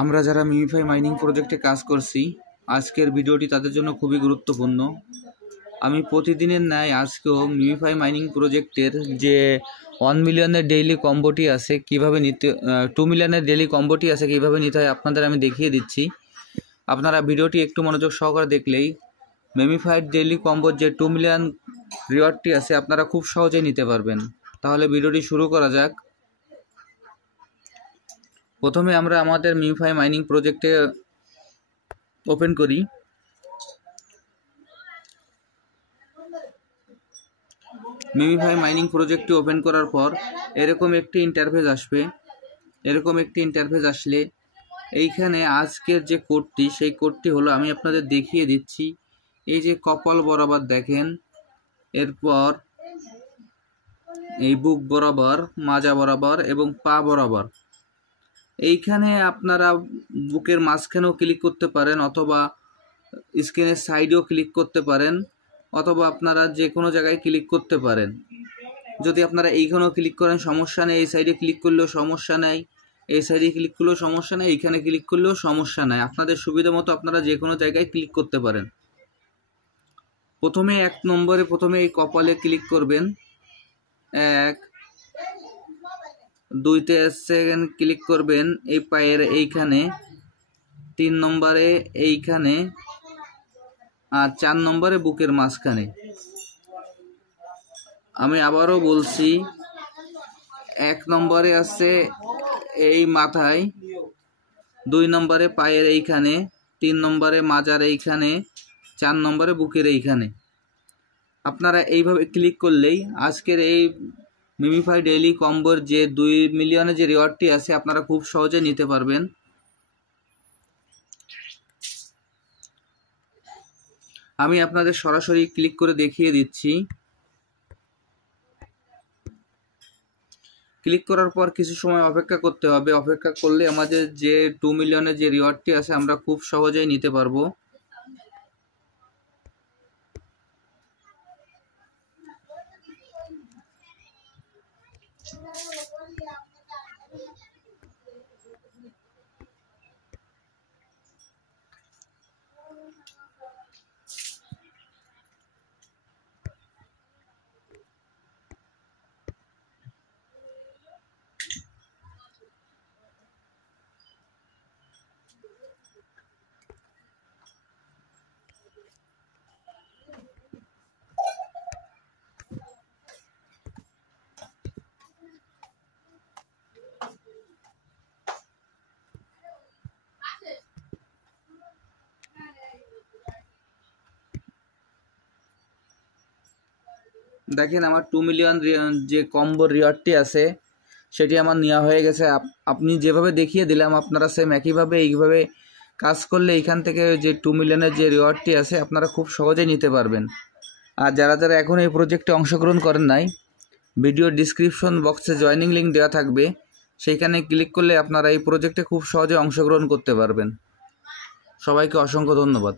আমরা যারা MemeFi mining প্রজেক্টে কাজ করছি, আজকের ভিডিওটি তাদের জন্য খুবই গুরুত্বপূর্ণ। আমি প্রতিদিনের ন্যায় আজকেও মিমিফাই মাইনিং প্রজেক্টের যে 1 মিলিয়নের ডেইলি কম্বোটি আছে কিভাবে নিতে, 2 মিলিয়নের ডেইলি কম্বোটি আছে কিভাবে নিতে হয় আপনাদের আমি দেখিয়ে দিচ্ছি। আপনারা ভিডিওটি একটু মনোযোগ সহকারে দেখলেই মিমিফাইড ডেইলি কম্বোর যে 2 মিলিয়ন রিওয়ার্ডটি আছে আপনারা খুব সহজেই নিতে পারবেন। তাহলে ভিডিওটি শুরু করা যাক। প্রথমে আমরা আমাদের মিমিফাই মাইনিং প্রজেক্টে ওপেন করি। মিমিফাই মাইনিং প্রজেক্টটি ওপেন করার পর এরকম একটি ইন্টারফেস আসবে। এরকম একটি ইন্টারফেস আসলে এইখানে আজকের যে কোডটি, সেই কোডটি হলো আমি আপনাদের দেখিয়ে দিচ্ছি। এই যে কপাল বরাবর দেখেন, এরপর এই বুক বরাবর, মাজা বরাবর এবং পা বরাবর। এইখানে আপনারা বুকের মাঝখানেও ক্লিক করতে পারেন, অথবা স্ক্রিনের সাইডেও ক্লিক করতে পারেন, অথবা আপনারা যে কোনো জায়গায় ক্লিক করতে পারেন। যদি আপনারা এইখানেও ক্লিক করেন সমস্যা নেই, এই সাইডে ক্লিক করলেও সমস্যা নেই, এই সাইডে ক্লিক করলেও সমস্যা নেই, এইখানে ক্লিক করলেও সমস্যা নেই। আপনাদের সুবিধা মতো আপনারা যে কোনো জায়গায় ক্লিক করতে পারেন। প্রথমে 1 নম্বরে প্রথমে এই কপালে ক্লিক করবেন, 1, 2তে সেকেন্ড ক্লিক করবেন এই পায়ের এইখানে, 3 নম্বরে এইখানে, আর 4 নম্বরে বুকের মাঝখানে। আমি আবারও বলছি, 1 নম্বরে আছে এই মাথায়, 2 নম্বরে পায়ের এইখানে, 3 নম্বরে মাজার এইখানে, 4 নম্বরে বুকের এইখানে। আপনারা এইভাবে ক্লিক করলেই আজকের এই মিমিফাই ডেইলি কম্বোর যে 2 মিলিয়নের যে রিওয়ার্ডটি আছে আপনারা খুব সহজে নিতে পারবেন। আমি আপনাদের সরাসরি ক্লিক করে দেখিয়ে দিচ্ছি। ক্লিক করার পর কিছু সময় অপেক্ষা করতে হবে। অপেক্ষা করলে আমাদের যে 2 মিলিয়নের যে রিওয়ার্ডটি আছে আমরা খুব সহজেই নিতে পারবো। দেখেন আমার 2 মিলিয়ন যে কম্বোর রিওয়ার্ডটি আছে সেটি আমার নেওয়া হয়ে গেছে। আপনি যেভাবে দেখিয়ে দিলাম আপনারা সেম একইভাবে এইভাবে কাজ করলে এইখান থেকে যে 2 মিলিয়নের যে রিওয়ার্ডটি আছে আপনারা খুব সহজেই নিতে পারবেন। আর যারা যারা এখন এই প্রজেক্টে অংশগ্রহণ করেন নাই, ভিডিও ডিসক্রিপশন বক্সে জয়েনিং লিঙ্ক দেওয়া থাকবে, সেইখানে ক্লিক করলে আপনারা এই প্রজেক্টে খুব সহজে অংশগ্রহণ করতে পারবেন। সবাইকে অসংখ্য ধন্যবাদ।